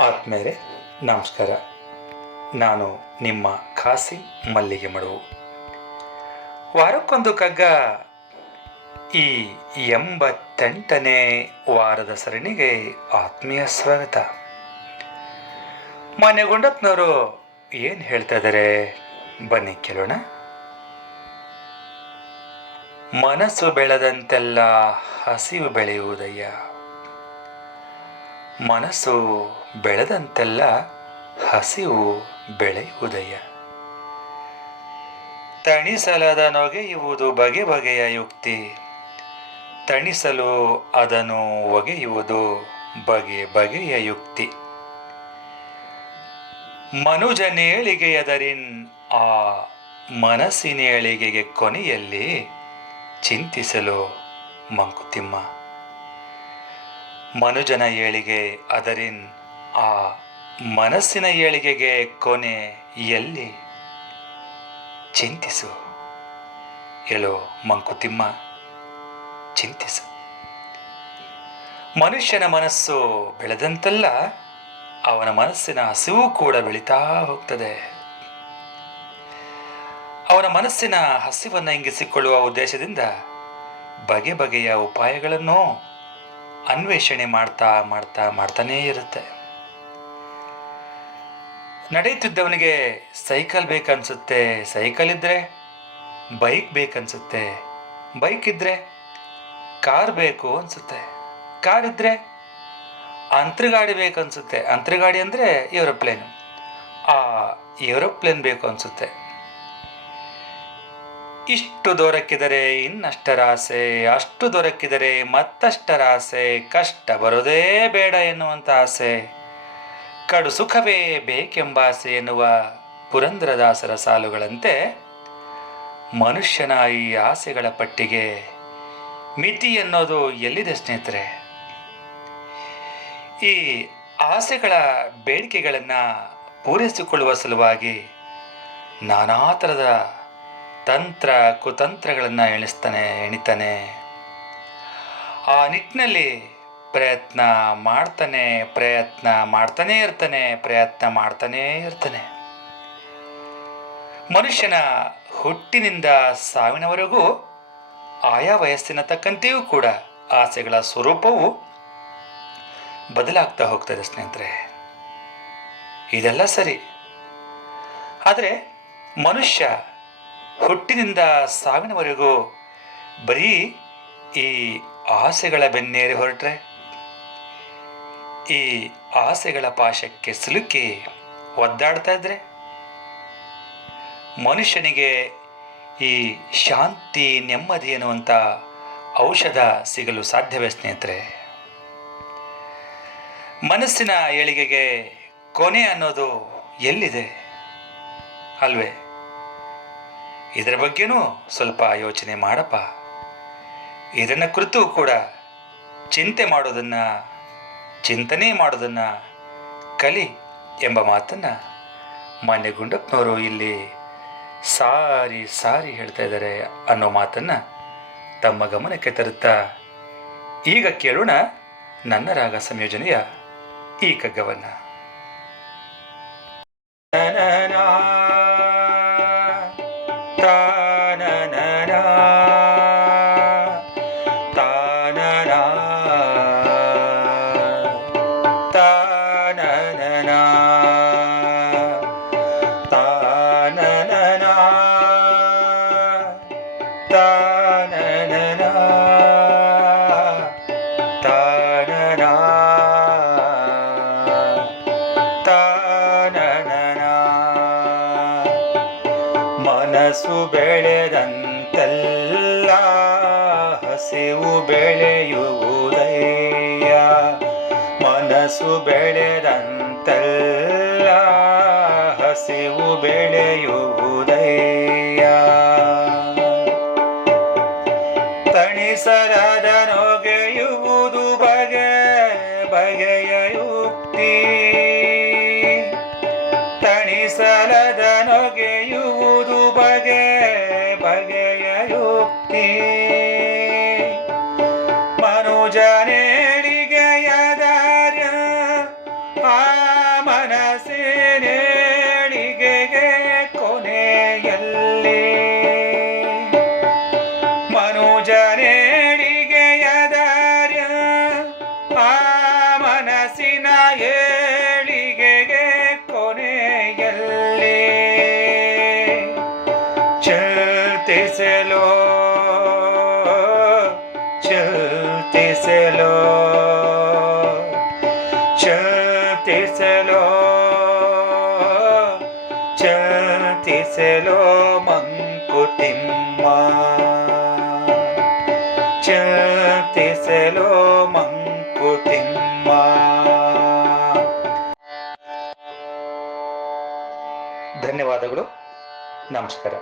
ಆತ್ಮೇರೆ, ನಮಸ್ಕಾರ. ನಾನು ನಿಮ್ಮ ಖಾಸಿ ಮಲ್ಲಿಗೆ ಮಡುವು ವಾರಕ್ಕೊಂದು ಕಗ್ಗ ಈ ಎಂಬತ್ತೆಂಟನೇ ವಾರದ ಸರಣಿಗೆ ಆತ್ಮೀಯ ಸ್ವಾಗತ. ಮನೆ ಗುಂಡಪ್ಪನವರು ಏನು ಹೇಳ್ತಾ ಇದ್ದಾರೆ ಬನ್ನಿ ಕೇಳೋಣ. ಮನಸ್ಸು ಬೆಳೆದಂತೆಲ್ಲ ಹಸಿವು ಬೆಳೆಯುವುದಯ್ಯ. ಮನಸ್ಸು ಬೆಳೆದಂತೆಲ್ಲ ಹಸಿವು ಬೆಳೆಯುವುದಯ್ಯ. ತಣಿಸಲದ ನೊಗೆಯುವುದು ಬಗೆ ಬಗೆಯ ಯುಕ್ತಿ. ತಣಿಸಲು ಅದನ್ನು ಒಗೆಯುವುದು ಬಗೆ ಬಗೆಯ ಯುಕ್ತಿ. ಮನುಜನೇಳಿಗೆಯದರಿನ್ ಆ ಮನಸ್ಸಿನೇಳಿಗೆಗೆ ಕೊನೆಯಲ್ಲಿ ಚಿಂತಿಸಲು ಮಂಕುತಿಮ್ಮ. ಮನುಜನ ಏಳಿಗೆ ಅದರಿನ್ ಆ ಮನಸ್ಸಿನ ಏಳಿಗೆಗೆ ಕೊನೆ ಎಲ್ಲಿ? ಚಿಂತಿಸು. ಹೇಳೋ ಮಂಕುತಿಮ್ಮ, ಚಿಂತಿಸು. ಮನುಷ್ಯನ ಮನಸ್ಸು ಬೆಳೆದಂತೆಲ್ಲ, ಅವನ ಮನಸ್ಸಿನ ಹಸಿವು ಕೂಡ ಬೆಳೀತಾ ಹೋಗ್ತದೆ. ಅವನ ಮನಸ್ಸಿನ ಹಸಿವನ್ನು ಇಂಗಿಸಿಕೊಳ್ಳುವ ಉದ್ದೇಶದಿಂದ ಬಗೆ ಬಗೆಯ ಉಪಾಯಗಳನ್ನು ಅನ್ವೇಷಣೆ ಮಾಡ್ತಾ ಮಾಡ್ತಾ ಮಾಡ್ತಾನೇ ಇರುತ್ತೆ. ನಡೆಯುತ್ತಿದ್ದವನಿಗೆ ಸೈಕಲ್ ಬೇಕನ್ಸುತ್ತೆ. ಸೈಕಲ್ ಇದ್ದರೆ ಬೈಕ್ ಬೇಕನ್ಸುತ್ತೆ. ಬೈಕ್ ಇದ್ದರೆ ಕಾರ್ ಬೇಕು ಅನ್ಸುತ್ತೆ. ಕಾರ್ ಇದ್ದರೆ ಅಂತರಗಾಡಿ ಬೇಕನ್ಸುತ್ತೆ. ಅಂತರಗಾಡಿ ಅಂದರೆ ಏರೋಪ್ಲೇನ್. ಆ ಏರೋಪ್ಲೇನ್ ಬೇಕು ಅನ್ಸುತ್ತೆ. ಇಷ್ಟು ದೊರಕಿದರೆ ಇನ್ನಷ್ಟರ ಆಸೆ ಅಷ್ಟು ದೊರಕಿದರೆ ಮತ್ತಷ್ಟರ ಆಸೆ ಕಷ್ಟ ಬರೋದೇ ಬೇಡ ಎನ್ನುವಂಥ ಆಸೆ. ಕಡು ಸುಖವೇ ಬೇಕೆಂಬ ಆಸೆ ಎನ್ನುವ ಪುರಂದ್ರದಾಸರ ಸಾಲುಗಳಂತೆ ಮನುಷ್ಯನ ಈ ಆಸೆಗಳ ಪಟ್ಟಿಗೆ ಮಿತಿ ಎನ್ನೋದು ಎಲ್ಲಿದೆ ಸ್ನೇಹಿತರೆ? ಈ ಆಸೆಗಳ ಬೇಡಿಕೆಗಳನ್ನು ಪೂರೈಸಿಕೊಳ್ಳುವ ಸಲುವಾಗಿ ನಾನಾ ಥರದ ತಂತ್ರ, ಕುತಂತ್ರಗಳನ್ನು ಎಣಿಸ್ತಾನೆ, ಎಣಿತಾನೆ. ಆ ನಿಟ್ಟಿನಲ್ಲಿ ಪ್ರಯತ್ನ ಮಾಡ್ತಾನೆ, ಪ್ರಯತ್ನ ಮಾಡ್ತಾನೇ ಇರ್ತಾನೆ, ಪ್ರಯತ್ನ ಮಾಡ್ತಾನೇ ಇರ್ತಾನೆ. ಮನುಷ್ಯನ ಹುಟ್ಟಿನಿಂದ ಸಾವಿನವರೆಗೂ ಆಯಾ ವಯಸ್ಸಿನ ತಕ್ಕಂತೆಯೂ ಕೂಡ ಆಸೆಗಳ ಸ್ವರೂಪವು ಬದಲಾಗ್ತಾ ಹೋಗ್ತದೆ ಸ್ನೇಹಿತರೆ. ಇದೆಲ್ಲ ಸರಿ. ಆದರೆ ಮನುಷ್ಯ ಹುಟ್ಟಿನಿಂದ ಸಾವಿನವರೆಗೂ ಬರೀ ಈ ಆಸೆಗಳ ಬೆನ್ನೇರಿ ಹೊರಟ್ರೆ, ಈ ಆಸೆಗಳ ಪಾಶಕ್ಕೆ ಸಿಲುಕಿ ಒದ್ದಾಡ್ತಾ ಇದ್ರೆ ಮನುಷ್ಯನಿಗೆ ಈ ಶಾಂತಿ ನೆಮ್ಮದಿ ಎನ್ನುವಂಥ ಔಷಧ ಸಿಗಲು ಸಾಧ್ಯವೇ ಸ್ನೇಹಿತರೆ? ಮನಸ್ಸಿನ ಏಳಿಗೆಗೆ ಕೊನೆ ಅನ್ನೋದು ಎಲ್ಲಿದೆ? ಅಲ್ವೇ? ಇದರ ಬಗ್ಗೆನೂ ಸ್ವಲ್ಪ ಯೋಚನೆ ಮಾಡಪ್ಪ. ಇದನ್ನು ಕುರಿತು ಕೂಡ ಚಿಂತೆ ಮಾಡೋದನ್ನು, ಚಿಂತನೆ ಮಾಡೋದನ್ನು ಕಲಿ ಎಂಬ ಮಾತನ್ನು ಮಾನ್ಯ ಗುಂಡಪ್ಪನವರು ಇಲ್ಲಿ ಸಾರಿ ಸಾರಿ ಹೇಳ್ತಾ ಇದ್ದಾರೆ ಅನ್ನೋ ಮಾತನ್ನು ತಮ್ಮ ಗಮನಕ್ಕೆ ತರುತ್ತಾ ಈಗ ಕೇಳೋಣ ನನ್ನ ರಾಗ ಸಂಯೋಜನೆಯ ಈ ಕಗ್ಗವನ್ನು ಮನಸ್ಸು ಬೆಳೆದಂತೆಲ್ಲ ಹಸಿವು ಬೆಳೆಯುವುದಯ್ಯ. ಮನಸ್ಸು ಬೆಳೆದಂತೆಲ್ಲ ಹಸಿವು ಬೆಳೆಯುವುದಯ್ಯ. ತಣಿಸರಾದ ನೊಗೆಯುವುದು ಬಗೆ ಬಗೆಯ ಯುಕ್ತಿ. ಮನುಜನೇಳಿಗೆಯ ಆ ಮನಸ್ಸಿನೇಳಿಗೆಗೆ ಕೊನೆಯಲ್ಲಿ. ಮನುಜನೇಳಿಗೆಯ ದಾರ್ಯ ಆ ಮನಸ್ಸಿನ ಚಿಂತಿಸಲೋ ಚಿಂತಿಸಲೋ ಚಿಂತಿಸಲೋ ಮಂಕುತಿಮ್ಮ ಚಿಂತಿಸಲೋ ಮಂಕುತಿಮ್ಮ ಧನ್ಯವಾದಗಳು. ನಮಸ್ಕಾರ.